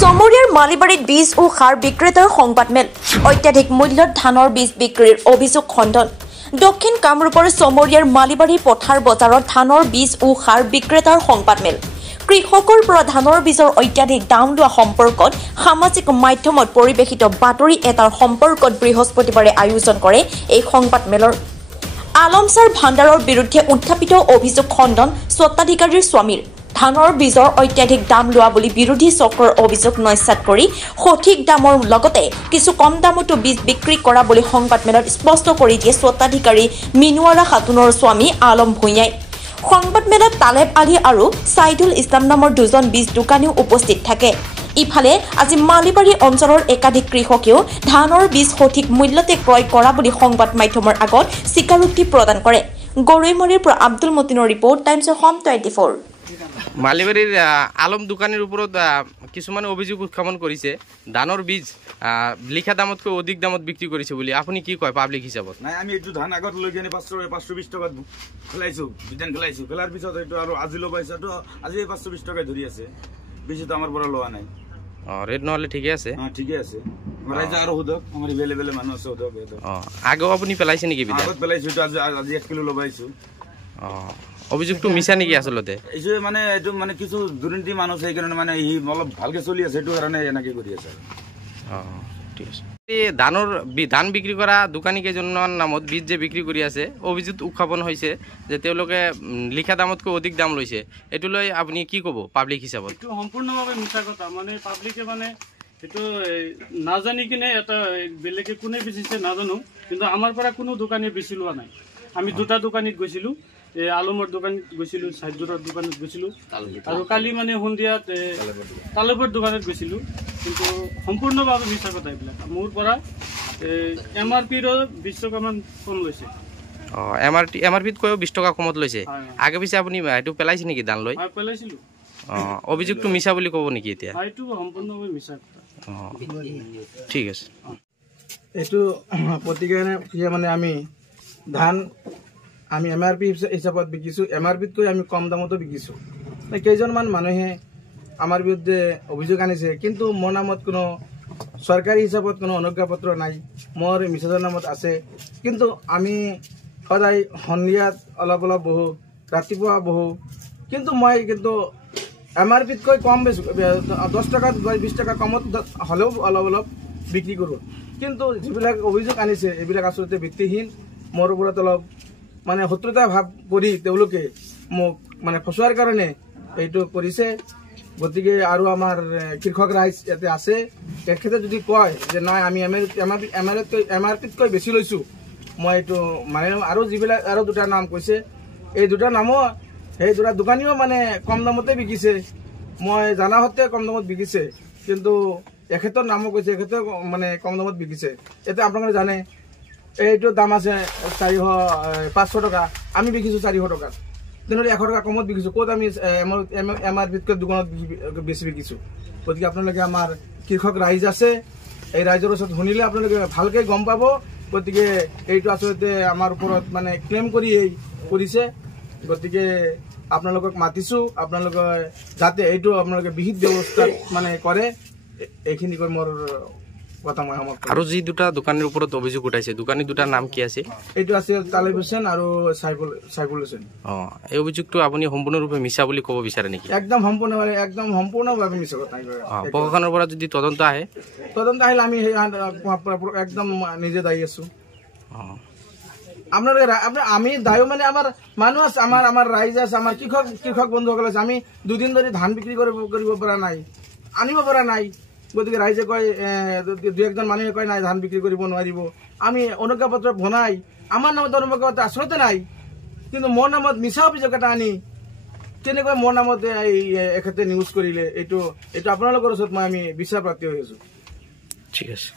চমৰীয়াৰ মালিবাৰীত বীজ ও সাৰ বিক্ৰেতাৰ সংবাদমেল অত্যাধিক মূল্যত ধানৰ বীজ বিক্ৰীৰ অভিযোগ খণ্ডন দক্ষিণ কামৰূপৰ চমৰীয়াৰ মালিবাৰী পথাৰ বজাৰত ধানৰ বীজ ও সাৰ বিক্ৰেতাৰ সংবাদমেল কৃষকৰ পৰা ধানৰ বীজৰ অত্যাধিক দাম লোৱা সম্পৰ্কত সামাজিক মাধ্যমত পৰিৱেশিত বাতৰি এটাৰ সম্পৰ্কত বৃহস্পতিবাৰে আয়োজন কৰে এই সংবাদমেলৰ আলমচাৰ ভাণ্ডাৰৰ বিৰুদ্ধে উত্থাপিত অভিযোগ খণ্ডন স্বত্বাধিকাৰীৰ স্বামীৰ ধানৰ বীজৰ অত্যাধিক দাম লোৱা বুলি বিৰোধী চক্ৰৰ অভিযোগ নস্যাৎ কৰি সঠিক দামৰ লগতে কিছু কম দামতো বীজ বিক্ৰী কৰা বুলি সংবাদমেলত স্পষ্ট কৰি দিয়ে স্বত্বাধিকাৰী মিনুৱাৰা খাতুনৰ স্বামী আলম ভূঞাই সংবাদমেলত তালেব আলী আৰু সাইদুল ইছলাম নামৰ দুজন বীজ দোকানীও উপস্থিত থাকে ইফালে আজি মালিবাৰী অঞ্চলৰ একাধিক কৃষকেও ধানৰ বীজ সঠিক মূল্যতে ক্ৰয় কৰা বুলি সংবাদ মাধ্যমৰ আগত স্বীকাৰোক্তি প্ৰদান কৰে গৰৈমাৰীৰ পৰা আব্দুল মতিনৰ ৰিপৰ্ট টাইমছ অফ হোম 24 মালিবাৰীৰ আলম দোকানীৰ ওপৰত কিছুমানে অভিযোগ উত্থাপন কৰিছে ধানৰ বীজ লিখা দামতকৈ অধিক দামত বিক্ৰী কৰিছে বুলি আপুনি কি কয় পাব্লিক হিচাপত নাই আমি এইটো ধান আগত লৈ কিনে 520 টকাত খেলাইছো বিধান খেলাইছো খেলাৰ পিছত এইটো আৰু আজি লবাইছো তো আজি 520 টকা ধৰি আছে বেছি তো আমাৰ পৰা লোৱা নাই ৰেট নহলে ঠিকে আছে ঠিকে আছে ৰাইজা আৰু হুদক আমাৰ বেলে মানুহ আছে হুদক আগেও আপুনি পেলাইছে নেকি বিধান আগত পেলাইছো তো আজি 1 কিলো লবাইছো অভিযোগটো মিছা নেকি আসলতে এই যে মানে এইটো মানে কিছু দুৰ্নীতি মানুহ সেই কাৰণে মানে ই অলপ ভালকে চলি আছে এইটো কাৰণে এনেকৈ কৰি আছে ঠিক আছে ধানৰ ধান বিক্ৰী কৰা দোকানী কেইজনৰ নামত বীজ যে বিক্ৰী কৰি আছে অভিযোগ উত্থাপন হৈছে যে তেওঁলোকে লিখা দামতকৈ অধিক দাম লৈছে এইটো লৈ আপুনি কি ক'ব পাব্লিক হিচাপত এইটো সম্পূৰ্ণভাৱে মিছা কথা মানে পাব্লিকে মানে এইটো নাজানি কিনে এটা বেলেগে কোনে বেচিছে নাজানো কিন্তু আমাৰ পৰা কোনো দোকানী বেছি লোৱা নাই আমি দুটা দোকানীত গৈছিলো আলমৰ দোকানত গৈছিলো সাইদুলৰ দোকানত গৈছিলো আৰু কালি মানে সন্ধিয়াত তালেবৰ দোকানত গৈছিলো কিন্তু সম্পূৰ্ণভাৱে মিছা কথা এইবিলাক মোৰ পৰা MRPৰ 20 টকা মান কম লৈছে MRPত কৈও 20 টকা কমত লৈছে আগে পিছে আপুনি এইটো পেলাইছে নেকি দান লৈ পেলাইছিলো অভিযোগটো মিছা বুলি ক'ব নেকি এতিয়া এইটো সম্পূৰ্ণভাৱে মিছা কথা ঠিক আছে এইটো প্ৰতিকাৰে মানে আমি ধান আমি MRP হিচাপত বিকিছো MRPতকৈ আমি কম দামতো বিকিছো কেইজনমান মানুহে আমাৰ বিৰুদ্ধে অভিযোগ আনিছে কিন্তু মোৰ নামত কোনো চৰকাৰী হিচাপত কোনো অনুজ্ঞাপত্ৰ নাই মোৰ মিছেছৰ নামত আছে কিন্তু আমি সদায় সন্ধিয়াত অলপ বহু ৰাতিপুৱা বহু কিন্তু মই কিন্তু MRPতকৈ কম বেছো 10 টকা 20 টকা কমত হ'লেও অলপ বিক্ৰী কৰোঁ কিন্তু যিবিলাক অভিযোগ আনিছে এইবিলাক আচলতে ভিত্তিহীন মোৰ ওপৰত অলপ মানে শত্ৰুতা ভাৱ কৰি তেওঁলোকে মোক মানে ফচোৱাৰ কাৰণে এইটো কৰিছে গতিকে আৰু আমাৰ কৃষক ৰাইজ ইয়াতে আছে তেখেতে যদি কয় যে নাই আমি MRPতকৈ বেছি লৈছো মই এইটো মানে আৰু যিবিলাক আৰু দুটা নাম কৈছে এই দুটা নামো সেই দুটা দোকানীও মানে কম দামতে বিকিছে মই জানা সত্ত্বেও কম দামত বিকিছে কিন্তু এখেতৰ নামো কৈছে এখেতে মানে কম দামত বিকিছে এতিয়া আপোনালোকে জানে এইটোৰ দাম আছে 500 টকা আমি বিকিছো 400 টকা তেনেহ'লে 100 টকা কমত বিকিছো ক'ত আমি MRPতকৈ দোকানত বেছি বিকিছো গতিকে আপোনালোকে আমাৰ কৃষক ৰাইজ আছে এই ৰাইজৰ ওচৰত শুনিলে আপোনালোকে ভালকৈ গম পাব গতিকে এইটো আচলতে আমাৰ ওপৰত মানে ক্লেম কৰি কৰিছে গতিকে আপোনালোকক মাতিছো আপোনালোকে যাতে এইটো আপোনালোকে বিহিত ব্যৱস্থা মানে কৰে এইখিনি কৈ মোৰ কথা মই সমাপ্ত আৰু যি দুটা দোকানীৰ ওপৰত অভিযোগ উঠাইছে দোকানী দুটাৰ নাম কি আছে এইটো আছে তালেব হোসেন আৰু সাইফুল হোসেন এই অভিযোগটো আপুনি সম্পূৰ্ণৰূপে মিছা বুলি ক'ব বিচাৰে নেকি একদম সম্পূৰ্ণভাৱে মিছা কথা প্ৰশাসনৰ পৰা যদি তদন্ত আহিলে আমি একদম নিজে দায়ী আছো আপোনালোকে আমি দায়ী মানে আমাৰ মানুহ আছে আমাৰ ৰাইজ আছে আমাৰ কৃষক বন্ধুসকল আছে আমি দুদিন ধৰি ধান বিক্ৰী কৰিব পৰা নাই আনিব পৰা নাই গতিকে ৰাইজে কয় দুই একজন মানুহে কয় নাই ধান বিক্ৰী কৰিব নোৱাৰিব আমি অনুজ্ঞাপত্ৰ বনাই আমাৰ নামত অনুজ্ঞাপত্ৰ আচলতে নাই কিন্তু মোৰ নামত মিছা অভিযোগ এটা আনি তেনেকৈ মোৰ নামত এখেতে নিউজ কৰিলে এইটো আপোনালোকৰ ওচৰত মই আমি বিচাৰ প্ৰাপ্তি হৈ আছো ঠিক আছে